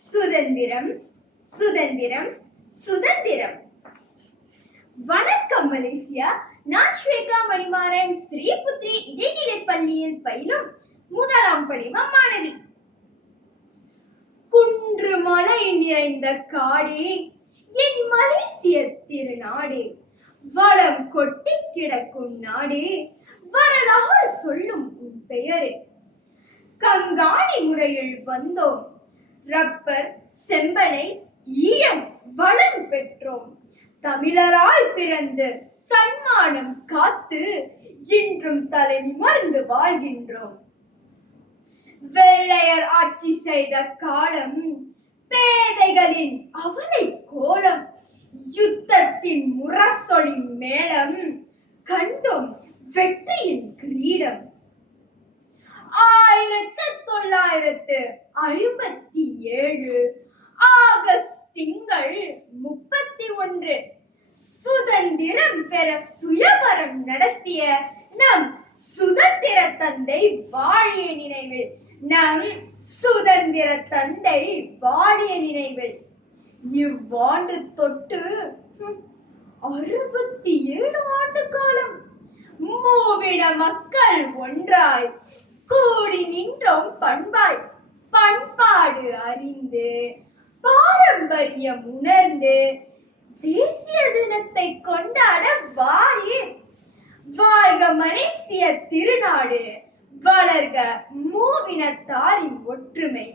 சுதந்திரம் சுதந்திரம் சுதந்திரம். வணக்கம் மலேசியா. நான் ஸ்வேகா மணிமாறன் ஸ்ரீபுத்ரி இடைநிலைப் பள்ளியில் பயிலும் முதலாம் படிவ மாணவி. குன்று மலை நிறைந்த காடே என் மலேசிய திருநாடே, வளம் கொட்டி கிடக்கும் நாடே, வரலாறு சொல்லும் உன் பெயரே. கங்காணி முறையில் வந்தோம், ரப்பர் செம்பனை ஈயம் வளம் பெற்றோம். தமிழராய் பிறந்து தன்மானம் காத்து இன்றும் தலை நிமிர்ந்து வாழ்கின்றோம். வெள்ளையர் ஆட்சி செய்த காலம் பேதைகளின் அவலை கோலம், யுத்தத்தின் முரசொலி மேளம் கண்டோம் வெற்றியின் கிரீடம். 1957 ஆகஸ்ட் திங்கள் 31 சுதந்திரம் பெற சுயவரம் நடத்திய நம் சுதந்திர தந்தை வாழிய நினைவில், நம் சுதந்திர தந்தை வாழிய நினைவில். இவ்வாண்டு தொட்டு 67 ஆண்டு காலம் மூவிட மக்கள் ஒன்றாய் கூடி நின்றோம் பண்பாய். பண்பாடு அறிந்து பாரம்பரியம் உணர்ந்து தேசிய தினத்தை கொண்டாட வாரீர். வாழ்க மலேசிய திருநாடு, வளர்க மூவினத்தாரின் ஒற்றுமை.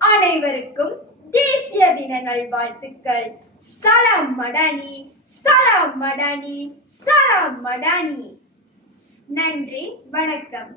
அனைவருக்கும் தேசிய தின நல்வாழ்த்துக்கள். சலாம் மடானி, சலாம் மடானி, சலாம் மடானி. நன்றி, வணக்கம்.